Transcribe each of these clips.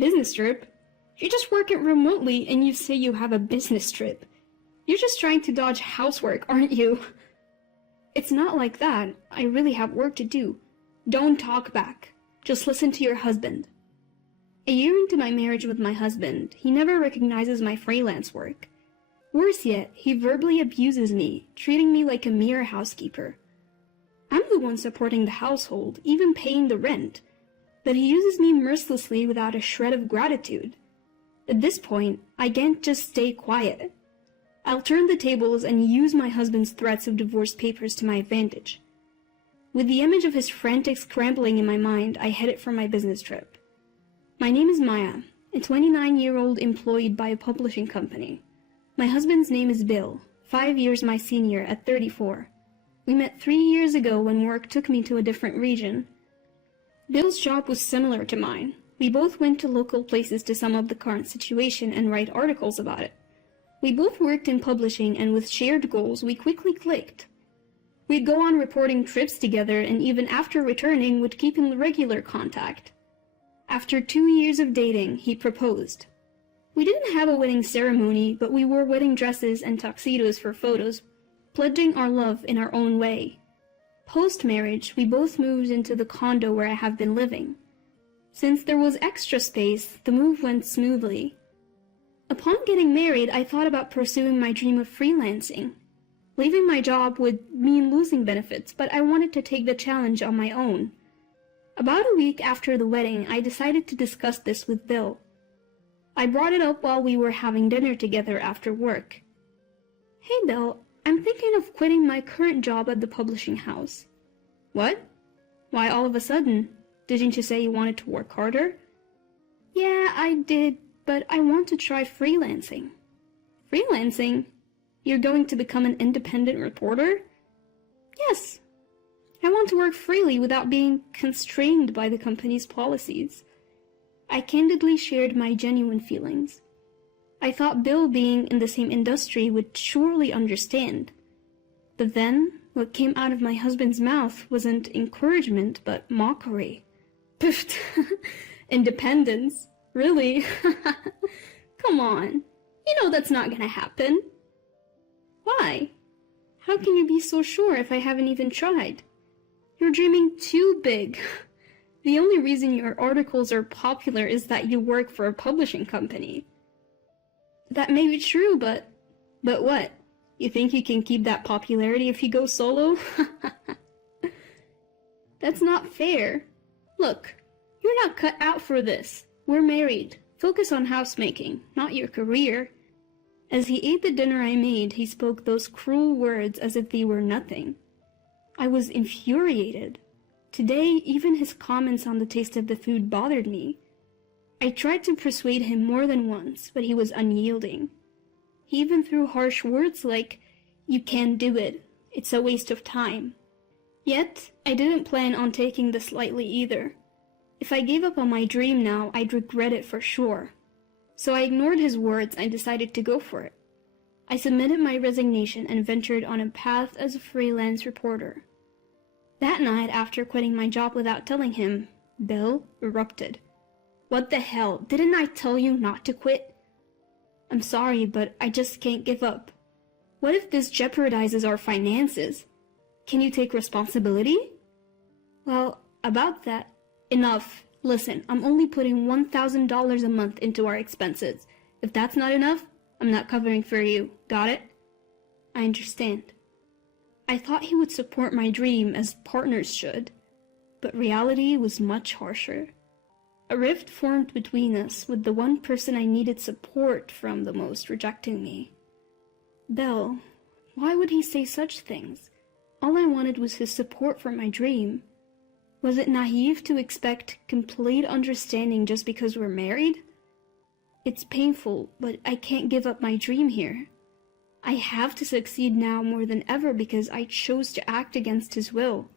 Business trip? You just work it remotely and you say you have a business trip. You're just trying to dodge housework, aren't you? It's not like that. I really have work to do. Don't talk back. Just listen to your husband. A year into my marriage with my husband, he never recognizes my freelance work. Worse yet, he verbally abuses me, treating me like a mere housekeeper. I'm the one supporting the household, even paying the rent, but he uses me mercilessly without a shred of gratitude. At this point, I can't just stay quiet. I'll turn the tables and use my husband's threats of divorce papers to my advantage. With the image of his frantic scrambling in my mind, I headed for my business trip. My name is Maya, a 29-year-old employed by a publishing company. My husband's name is Bill, 5 years my senior at 34. We met 3 years ago when work took me to a different region. Bill's job was similar to mine. We both went to local places to sum up the current situation and write articles about it. We both worked in publishing, and with shared goals, we quickly clicked. We'd go on reporting trips together, and even after returning, would keep in regular contact. After 2 years of dating, he proposed. We didn't have a wedding ceremony, but we wore wedding dresses and tuxedos for photos, pledging our love in our own way. Post-marriage, we both moved into the condo where I have been living. Since there was extra space, the move went smoothly. Upon getting married, I thought about pursuing my dream of freelancing. Leaving my job would mean losing benefits, but I wanted to take the challenge on my own. About a week after the wedding, I decided to discuss this with Bill. I brought it up while we were having dinner together after work. Hey Bill, I'm thinking of quitting my current job at the publishing house. What? Why all of a sudden? Didn't you say you wanted to work harder? Yeah, I did, but I want to try freelancing. Freelancing? You're going to become an independent reporter? Yes. I want to work freely without being constrained by the company's policies. I candidly shared my genuine feelings. I thought Bill, being in the same industry, would surely understand. But then, what came out of my husband's mouth wasn't encouragement, but mockery. Piffed. Independence? Really? Come on. You know that's not gonna happen. Why? How can you be so sure if I haven't even tried? You're dreaming too big. The only reason your articles are popular is that you work for a publishing company. That may be true, but what? You think you can keep that popularity if you go solo? That's not fair. Look, you're not cut out for this. We're married. Focus on housemaking, not your career. As he ate the dinner I made, he spoke those cruel words as if they were nothing. I was infuriated. Today, even his comments on the taste of the food bothered me. I tried to persuade him more than once, but he was unyielding. He even threw harsh words like, "You can't do it. It's a waste of time." Yet, I didn't plan on taking this lightly either. If I gave up on my dream now, I'd regret it for sure. So I ignored his words and decided to go for it. I submitted my resignation and ventured on a path as a freelance reporter. That night, after quitting my job without telling him, Bill erupted. "What the hell? Didn't I tell you not to quit?" "I'm sorry, but I just can't give up. What if this jeopardizes our finances? Can you take responsibility?" "Well, about that, enough. Listen, I'm only putting $1,000 a month into our expenses. If that's not enough, I'm not covering for you. Got it?" "I understand." I thought he would support my dream as partners should, but reality was much harsher. A rift formed between us, with the one person I needed support from the most rejecting me. Bill, why would he say such things? All I wanted was his support for my dream. Was it naive to expect complete understanding just because we're married? It's painful, but I can't give up my dream here. I have to succeed now more than ever because I chose to act against his will.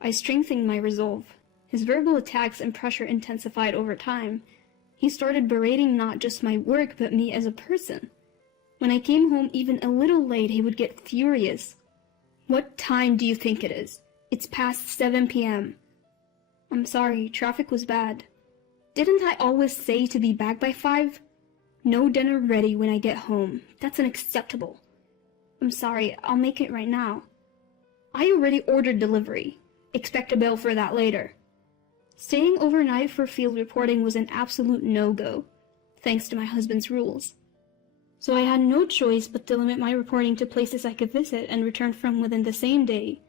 I strengthened my resolve. His verbal attacks and pressure intensified over time. He started berating not just my work, but me as a person. When I came home even a little late, he would get furious. "What time do you think it is? It's past 7 p.m. "I'm sorry, traffic was bad." Didn't I always say to be back by 5? No dinner ready when I get home. That's unacceptable. I'm sorry, I'll make it right now. I already ordered delivery. Expect a bill for that later. Staying overnight for field reporting was an absolute no-go, thanks to my husband's rules. So I had no choice but to limit my reporting to places I could visit and return from within the same day.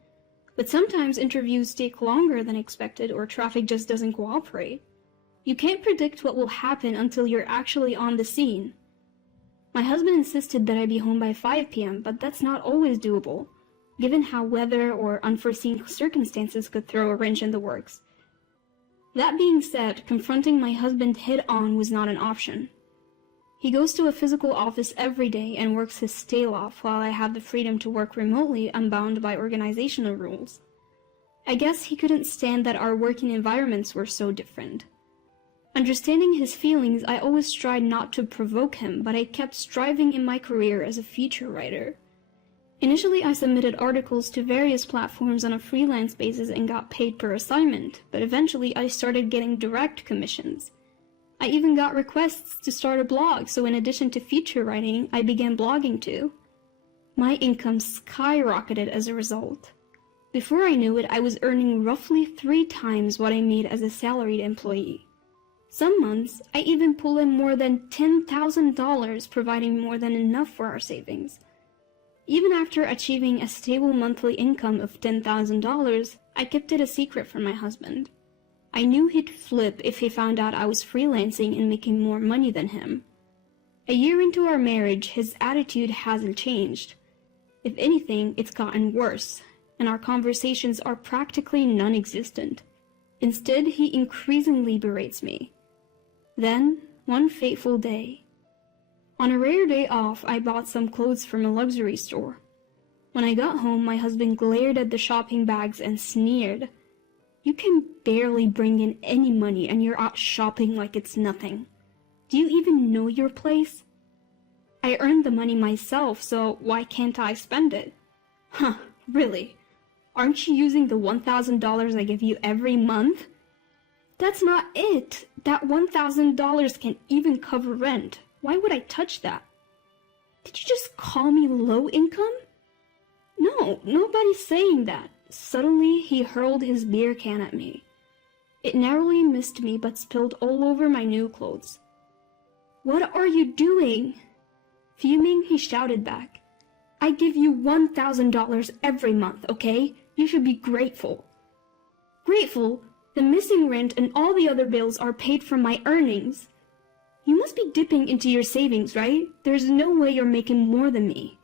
But sometimes interviews take longer than expected or traffic just doesn't cooperate. You can't predict what will happen until you're actually on the scene. My husband insisted that I be home by 5 p.m., but that's not always doable, given how weather or unforeseen circumstances could throw a wrench in the works. That being said, confronting my husband head-on was not an option. He goes to a physical office every day and works his tail off while I have the freedom to work remotely unbound by organizational rules. I guess he couldn't stand that our working environments were so different. Understanding his feelings, I always tried not to provoke him, but I kept striving in my career as a feature writer. Initially, I submitted articles to various platforms on a freelance basis and got paid per assignment, but eventually I started getting direct commissions. I even got requests to start a blog, so in addition to feature writing, I began blogging too. My income skyrocketed as a result. Before I knew it, I was earning roughly 3 times what I made as a salaried employee. Some months, I even pulled in more than $10,000, providing more than enough for our savings. Even after achieving a stable monthly income of $10,000, I kept it a secret from my husband. I knew he'd flip if he found out I was freelancing and making more money than him. A year into our marriage, his attitude hasn't changed. If anything, it's gotten worse, and our conversations are practically non-existent. Instead, he increasingly berates me. Then, one fateful day. On a rare day off, I bought some clothes from a luxury store. When I got home, my husband glared at the shopping bags and sneered. "You can barely bring in any money and you're out shopping like it's nothing. Do you even know your place? I earned the money myself, so why can't I spend it?" "Huh, really? Aren't you using the $1,000 I give you every month?" "That's not it. That $1,000 can even cover rent. Why would I touch that?" "Did you just call me low income?" "No, nobody's saying that." Suddenly, he hurled his beer can at me. It narrowly missed me but spilled all over my new clothes. "What are you doing?" Fuming, he shouted back. "I give you $1,000 every month, okay? You should be grateful." "Grateful? The missing rent and all the other bills are paid from my earnings. You must be dipping into your savings, right? There's no way you're making more than me.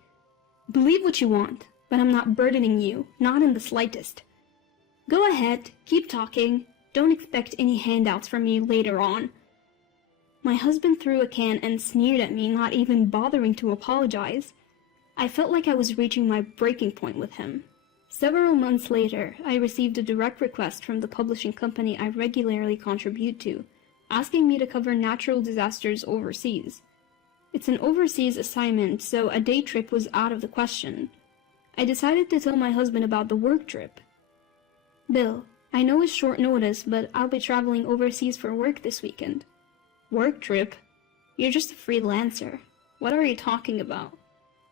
Believe what you want, but I'm not burdening you, not in the slightest. Go ahead, keep talking. Don't expect any handouts from me later on." My husband threw a can and sneered at me, not even bothering to apologize. I felt like I was reaching my breaking point with him. Several months later, I received a direct request from the publishing company I regularly contribute to, asking me to cover natural disasters overseas. It's an overseas assignment, so a day trip was out of the question. I decided to tell my husband about the work trip. "Bill, I know it's short notice, but I'll be traveling overseas for work this weekend." "Work trip? You're just a freelancer. What are you talking about?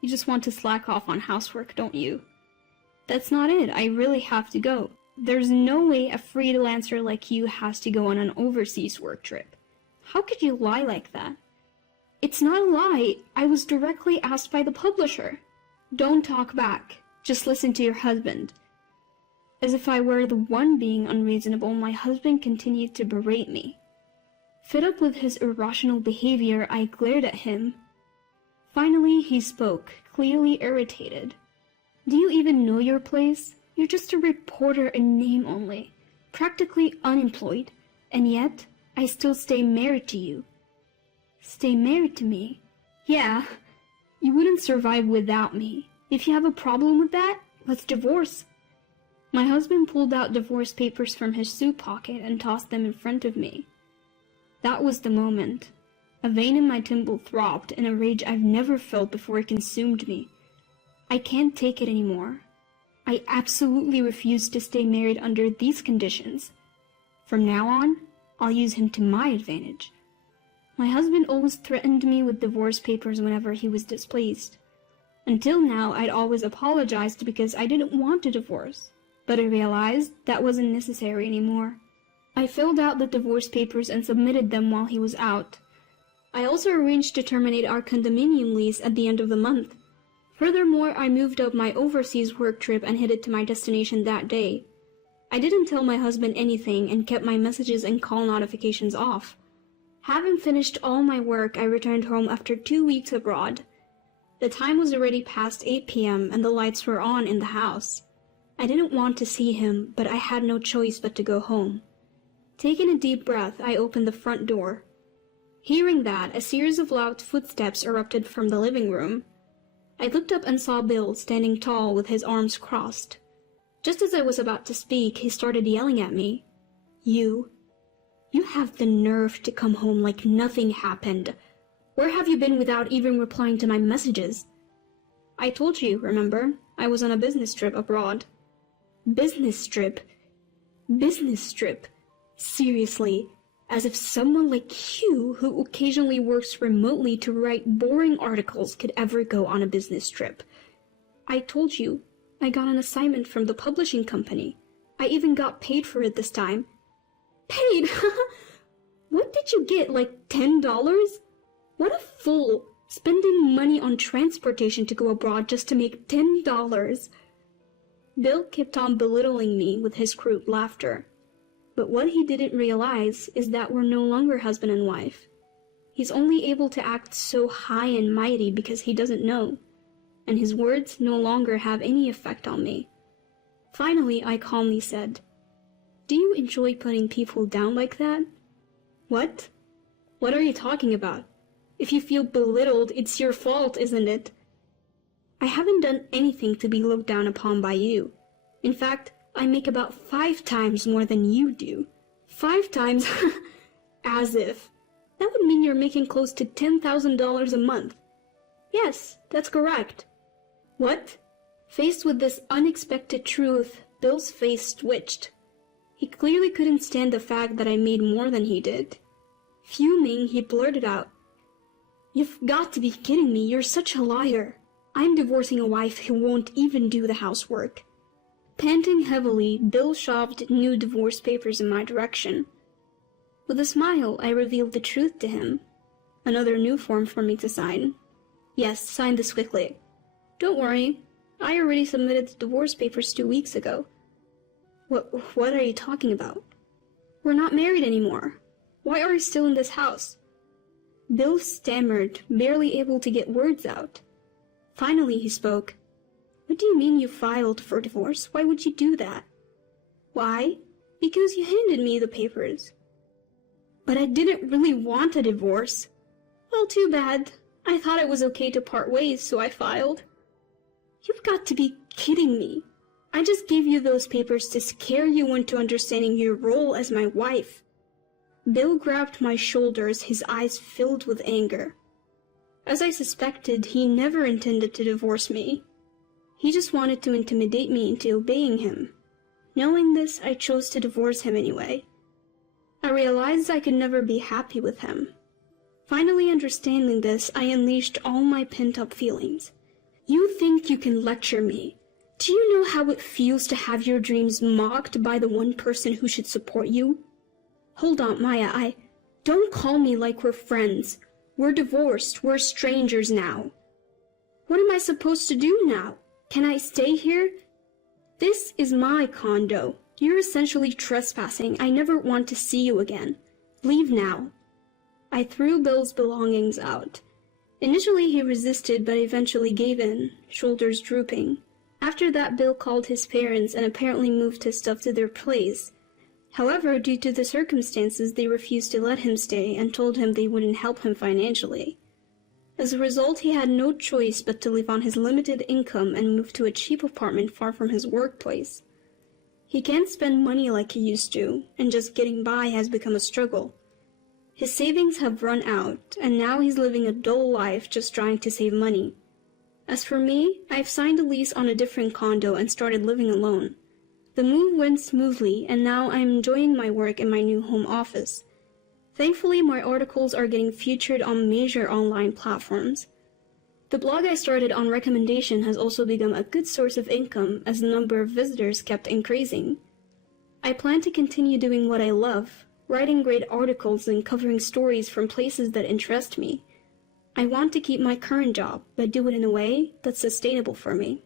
You just want to slack off on housework, don't you?" "That's not it. I really have to go. There's no way a freelancer like you has to go on an overseas work trip. How could you lie like that?" "It's not a lie. I was directly asked by the publisher." "Don't talk back. Just listen to your husband." As if I were the one being unreasonable, my husband continued to berate me. Fed up with his irrational behavior, I glared at him. Finally, he spoke, clearly irritated. "Do you even know your place? You're just a reporter in name only, practically unemployed, and yet I still stay married to you." "Stay married to me?" "Yeah. You wouldn't survive without me. If you have a problem with that, let's divorce." My husband pulled out divorce papers from his suit pocket and tossed them in front of me. That was the moment. A vein in my temple throbbed, and a rage I've never felt before consumed me. I can't take it anymore. I absolutely refuse to stay married under these conditions. From now on, I'll use him to my advantage. My husband always threatened me with divorce papers whenever he was displeased. Until now, I'd always apologized because I didn't want a divorce, but I realized that wasn't necessary anymore. I filled out the divorce papers and submitted them while he was out. I also arranged to terminate our condominium lease at the end of the month. Furthermore, I moved up my overseas work trip and headed to my destination that day. I didn't tell my husband anything and kept my messages and call notifications off. Having finished all my work, I returned home after 2 weeks abroad. The time was already past 8 p.m. and the lights were on in the house. I didn't want to see him, but I had no choice but to go home. Taking a deep breath, I opened the front door. Hearing that, a series of loud footsteps erupted from the living room. I looked up and saw Bill standing tall with his arms crossed. Just as I was about to speak, he started yelling at me. You have the nerve to come home like nothing happened. Where have you been without even replying to my messages? I told you, remember? I was on a business trip abroad. Business trip? Business trip? Seriously, as if someone like you, who occasionally works remotely to write boring articles, could ever go on a business trip. I told you, I got an assignment from the publishing company. I even got paid for it this time. Paid? What did you get, like $10? What a fool, spending money on transportation to go abroad just to make $10. Bill kept on belittling me with his crude laughter. But what he didn't realize is that we're no longer husband and wife. He's only able to act so high and mighty because he doesn't know, and his words no longer have any effect on me. Finally, I calmly said, "Do you enjoy putting people down like that?" "What? What are you talking about? If you feel belittled, it's your fault, isn't it?" "I haven't done anything to be looked down upon by you. In fact, I make about 5 times more than you do." 5 times? As if. That would mean you're making close to $10,000 a month. Yes, that's correct. What? Faced with this unexpected truth, Bill's face twitched. He clearly couldn't stand the fact that I made more than he did. Fuming, he blurted out, "You've got to be kidding me, you're such a liar. I'm divorcing a wife who won't even do the housework." Panting heavily, Bill shoved new divorce papers in my direction. With a smile, I revealed the truth to him. Another new form for me to sign. "Yes, sign this quickly." "Don't worry, I already submitted the divorce papers 2 weeks ago." What are you talking about?" "We're not married anymore. Why are you still in this house?" Bill stammered, barely able to get words out. Finally he spoke. "What do you mean you filed for divorce? Why would you do that?" "Why? Because you handed me the papers." "But I didn't really want a divorce." "Well, too bad. I thought it was okay to part ways, so I filed." "You've got to be kidding me. I just gave you those papers to scare you into understanding your role as my wife." Bill grabbed my shoulders, his eyes filled with anger. As I suspected, he never intended to divorce me. He just wanted to intimidate me into obeying him. Knowing this, I chose to divorce him anyway. I realized I could never be happy with him. Finally understanding this, I unleashed all my pent-up feelings. "You think you can lecture me? Do you know how it feels to have your dreams mocked by the one person who should support you? Hold on, Maya, don't call me like we're friends. We're divorced, we're strangers now." "What am I supposed to do now? Can I stay here?" "This is my condo. You're essentially trespassing. I never want to see you again. Leave now." I threw Bill's belongings out. Initially he resisted, but eventually gave in, shoulders drooping. After that, Bill called his parents and apparently moved his stuff to their place. However, due to the circumstances, they refused to let him stay and told him they wouldn't help him financially. As a result, he had no choice but to live on his limited income and move to a cheap apartment far from his workplace. He can't spend money like he used to, and just getting by has become a struggle. His savings have run out, and now he's living a dull life just trying to save money. As for me, I've signed a lease on a different condo and started living alone. The move went smoothly, and now I'm enjoying my work in my new home office. Thankfully, my articles are getting featured on major online platforms. The blog I started on recommendation has also become a good source of income as the number of visitors kept increasing. I plan to continue doing what I love, writing great articles and covering stories from places that interest me. I want to keep my current job, but do it in a way that's sustainable for me.